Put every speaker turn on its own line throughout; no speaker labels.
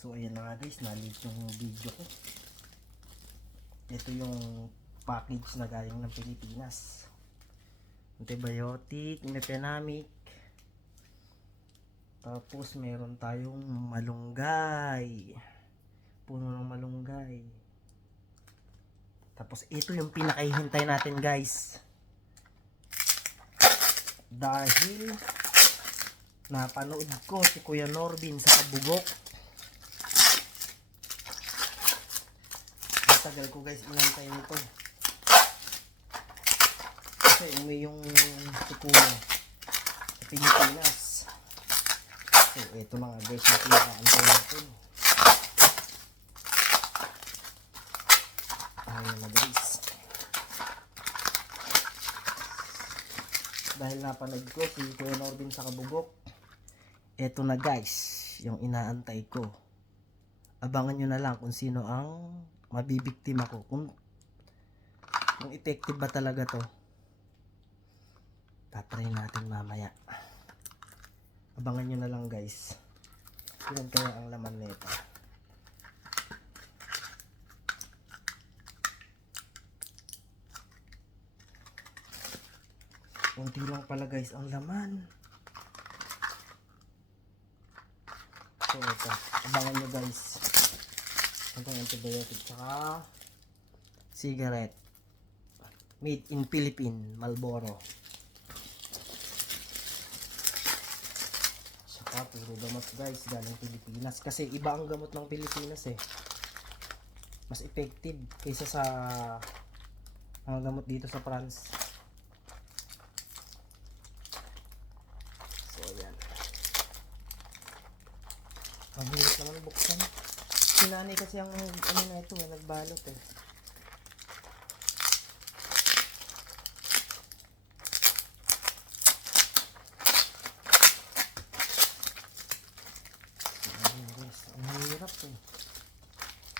So ayan na nga guys, nalit yung video ko. Ito yung package na galing ng Pilipinas. Antibiotic, mefenamic. Tapos meron tayong malunggay. Puno ng malunggay. Tapos ito yung pinakahihintay natin guys. Dahil napanood ko si Kuya Norbin sa Kabugok. Tagal ko guys inantay nito. Kasi umuwi yung Kuya sa Pilipinas. So ito na nga guys yung pinakaantay natin. Ayun na guys. Dahil napanood ko si Kuya Norbin sa Kabugok. Eto na guys, yung inaantay ko. Abangan nyo na lang kung sino ang mabibiktima ko. Kung, kung effective ba talaga to. Tatry natin mamaya. Abangan nyo na lang guys. Ilan kaya ang laman nito. Kunti lang pala guys ang laman. So ito, abangan nyo guys. Yung antibiotic tsaka cigarette. Made in Philippine, Malboro. Saka puro gamot guys, galing Pilipinas. Kasi iba ang gamot ng Pilipinas eh. Mas effective kaysa sa mga gamot dito sa France. So, ayan. Ang hirap naman buksan. Si nanay kasi ang ano na ito eh, nagbalot eh. Ang hirap eh.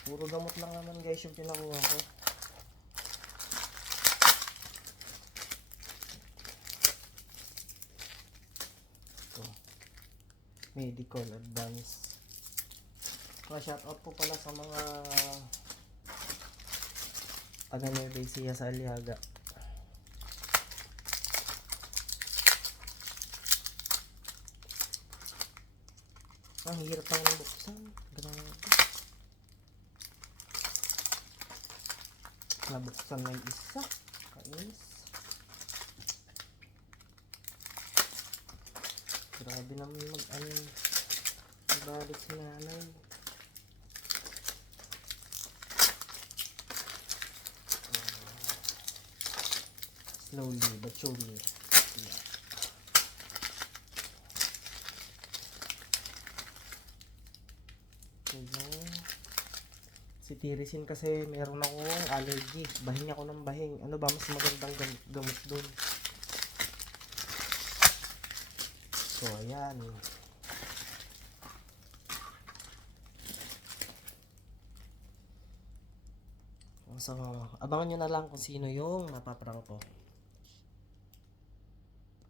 Puro gamot lang naman guys yung pinakuha ko. Ito. Medical advance. Mga shoutout po pala sa mga taga Nueva Ecija sa Aliaga. Ang hirap pa ng buksan. Grabe. Nabuksan na yung isa. Kainis. Grabe naman mag ano. Magbalik si nanay. Slowly but surely. Yeah. Si Tirisin kasi meron akong allergy. Bahing ako ng bahing. Ano ba mas magandang gam- gamot doon? So, ayan. So, abangan nyo na lang kung sino yung napaprank ko.